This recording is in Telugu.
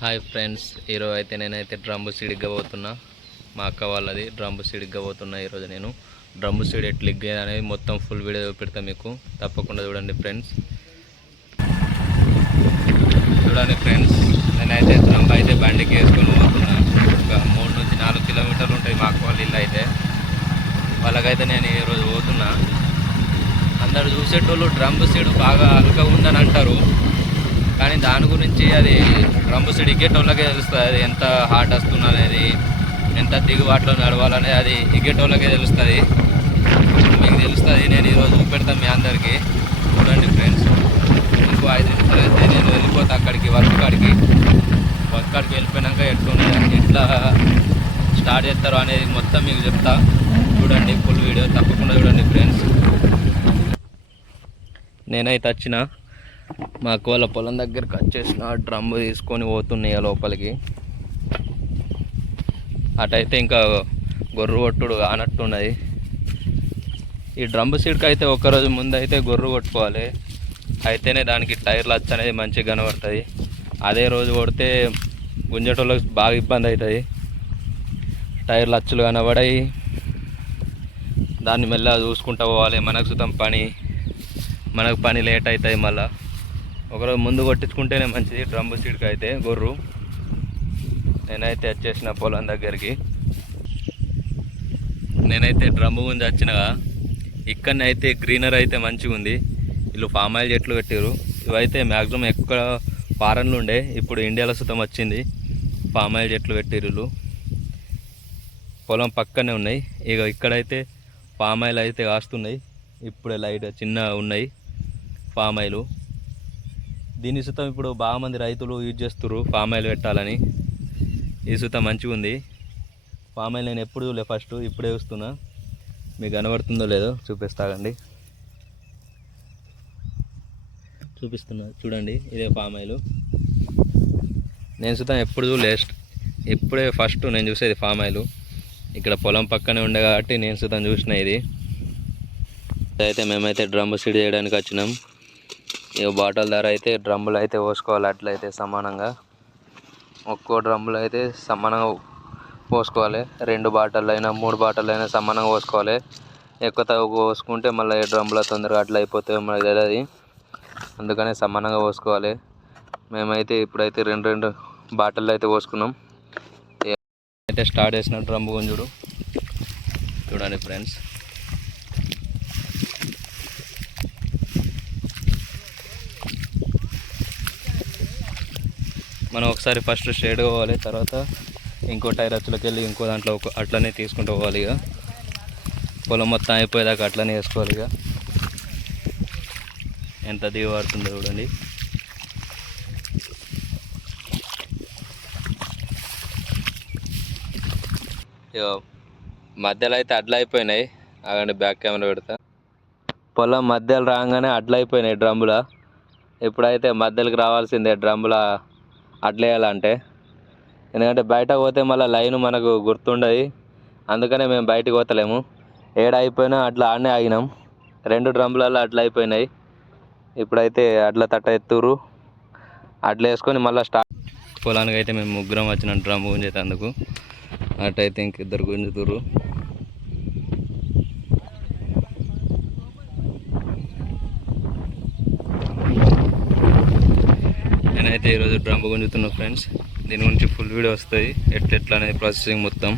హాయ్ ఫ్రెండ్స్, ఈరోజు అయితే నేనైతే డ్రమ్ము సీడ్గా పోతున్నా. మా అక్క వాళ్ళది డ్రమ్ము సీడ్గా పోతున్నా. ఈరోజు నేను డ్రమ్ము సీడ్ ఎట్లా ఎగ్గా అనేది మొత్తం ఫుల్ వీడియో పెడతా మీకు, తప్పకుండా చూడండి ఫ్రెండ్స్. చూడండి ఫ్రెండ్స్, నేనైతే డ్రమ్ అయితే బండికి వేసుకొని పోతున్నా. ఒక 3 నుంచి 4 కిలోమీటర్లు ఉంటాయి మా అక్క వాళ్ళ ఇల్లు అయితే. వాళ్ళకైతే నేను ఈరోజు పోతున్నా. అందరు చూసేటోళ్ళు డ్రమ్ము సీడ్ బాగా అల్గా ఉందని అంటారు, కానీ దాని గురించి అది డ్రమ్ము సీడ్ ఎగ్గేటోళ్ళకే తెలుస్తుంది. అది ఎంత హార్ట్ వస్తుంది అనేది, ఎంత దిగుబాటులో నడవాలనేది అది ఎగ్గేటోళ్ళకే తెలుస్తుంది. మీకు తెలుస్తుంది. నేను ఈరోజు చూపెడతాను మీ అందరికీ. చూడండి ఫ్రెండ్స్, ఇంకో 5 నిమిషాలు అయితే నేను వెళ్ళిపోతా అక్కడికి, వర్క్ కాడికి వెళ్ళిపోయినాక ఎట్లా స్టార్ట్ చేస్తారో అనేది మొత్తం మీకు చెప్తా. చూడండి ఫుల్ వీడియో తప్పకుండా చూడండి ఫ్రెండ్స్. నేనైతే వచ్చిన మా అక్క వాళ్ళ పొలం దగ్గరికి వచ్చేసిన, డ్రమ్ము తీసుకొని పోతున్నాయి లోపలికి. అటైతే ఇంకా గొర్రు కొట్టుడు కానట్టున్నది. ఈ డ్రమ్ము సీడ్కి అయితే ఒకరోజు ముందు అయితే గొర్రు కొట్టుకోవాలి, అయితేనే దానికి టైర్లు వచ్చి అనేది మంచిగా కనబడుతుంది. అదే రోజు కొడితే గుంజటోళ్ళకి బాగా ఇబ్బంది అవుతుంది. టైర్లు అచ్చులు కనబడాయి, దాన్ని మెల్లగా చూసుకుంటూ పోవాలి. మనకు పని లేట్ అవుతుంది. మళ్ళీ ఒకరోజు ముందు కొట్టించుకుంటేనే మంచిది డ్రమ్ము సీడ్కి అయితే గొర్రు. నేనైతే వచ్చేసిన పొలం దగ్గరికి. నేనైతే డ్రమ్ము గురించి వచ్చినగా, ఇక్కడనే అయితే గ్రీనరీ అయితే మంచిగా ఉంది. వీళ్ళు ఫామ్ ఆయిల్ చెట్లు పెట్టారు. ఇవైతే మ్యాక్సిమం ఎక్కువ ఫారెన్లు ఉండే, ఇప్పుడు ఇండియాలో సుతం వచ్చింది. ఫామ్ ఆయిల్ చెట్లు పెట్టారు వీళ్ళు. పొలం పక్కనే ఉన్నాయి. ఇక ఇక్కడైతే ఫామ్ ఆయిల్ అయితే కాస్తున్నాయి. ఇప్పుడే లైట్ చిన్న ఉన్నాయి ఫామ్ ఆయిల్. దీని సుతం ఇప్పుడు బాగా మంది రైతులు యూజ్ చేస్తున్నారు ఫామ్ ఆయిల్ పెట్టాలని. ఈ సుతం మంచిగా ఉంది. ఫామ్ ఆయిల్ నేను ఎప్పుడు చూడలే, ఫస్ట్ ఇప్పుడే చూస్తున్నా. మీకు కనబడుతుందో లేదో చూపిస్తాగండి. చూపిస్తున్నా చూడండి, ఇదే ఫామ్ ఆయిల్. నేను సుతం ఎప్పుడు చూడలే, ఇప్పుడే ఫస్ట్ నేను చూసేది ఫామ్ ఆయిల్. ఇక్కడ పొలం పక్కనే ఉండే కాబట్టి నేను సుతం చూసిన. ఇది అయితే మేమైతే డ్రమ్ము సీడ్ చేయడానికి వచ్చినాం. ఇక బాటిల్ ధర అయితే డ్రమ్ములు అయితే పోసుకోవాలి, అట్లయితే సమానంగా. ఒక్కో డ్రమ్ములు అయితే సమానంగా పోసుకోవాలి. 2 బాటిల్ అయినా 3 బాటిల్ అయినా సమానంగా పోసుకోవాలి. ఎక్కువ తక్కువ పోసుకుంటే మళ్ళీ డ్రమ్ములో తొందరగా అట్లా అయిపోతాయి మనకి తెలియదు. అందుకనే సమానంగా పోసుకోవాలి. మేమైతే ఇప్పుడైతే 2 బాటిల్ అయితే పోసుకున్నాం. అయితే స్టార్ట్ చేసిన డ్రమ్ము గుంజుడు చూడండి ఫ్రెండ్స్. మనం ఒకసారి ఫస్ట్ స్ట్రైట్ పోవాలి, తర్వాత ఇంకో టైర్ అచ్చులకి వెళ్ళి ఇంకో దాంట్లో అట్లనే తీసుకుంటూ పోవాలి. ఇక పొలం మొత్తం అయిపోయేదాకా అట్లనే వేసుకోవాలి. ఇక ఎంత దిగు పడుతుందో చూడండి. ఇక మధ్యలో అయితే అడ్లు అయిపోయినాయి. అలాంటి బ్యాక్ కెమెరా పెడతా. పొలం మధ్యలో రాగానే అడ్లు అయిపోయినాయి డ్రమ్ముల. ఇప్పుడైతే మధ్యలోకి రావాల్సిందే డ్రమ్ముల అడ్లేయాలంటే. ఎందుకంటే బయట పోతే మళ్ళీ లైన్ మనకు గుర్తుండదు. అందుకనే మేము బయటకు పోతలేము. అయిపోయినా అట్లా ఆడనే ఆగినాం. 2 డ్రమ్ములలో అట్లా అయిపోయినాయి. ఇప్పుడైతే అట్లా తట్ట ఎత్తురు, అట్లా వేసుకొని మళ్ళీ స్టార్ట్. పొలానికి అయితే మేము 3 వచ్చినాం డ్రమ్ము గుంజేటందుకు. అటైతే ఇంకిద్దరు గుంజుతురు. నేనైతే ఈరోజు డ్రమ్ము గుంజుతున్నా ఫ్రెండ్స్. దీని గురించి ఫుల్ వీడియో వస్తుంది, ఎట్లా అనేది ప్రాసెసింగ్ మొత్తం.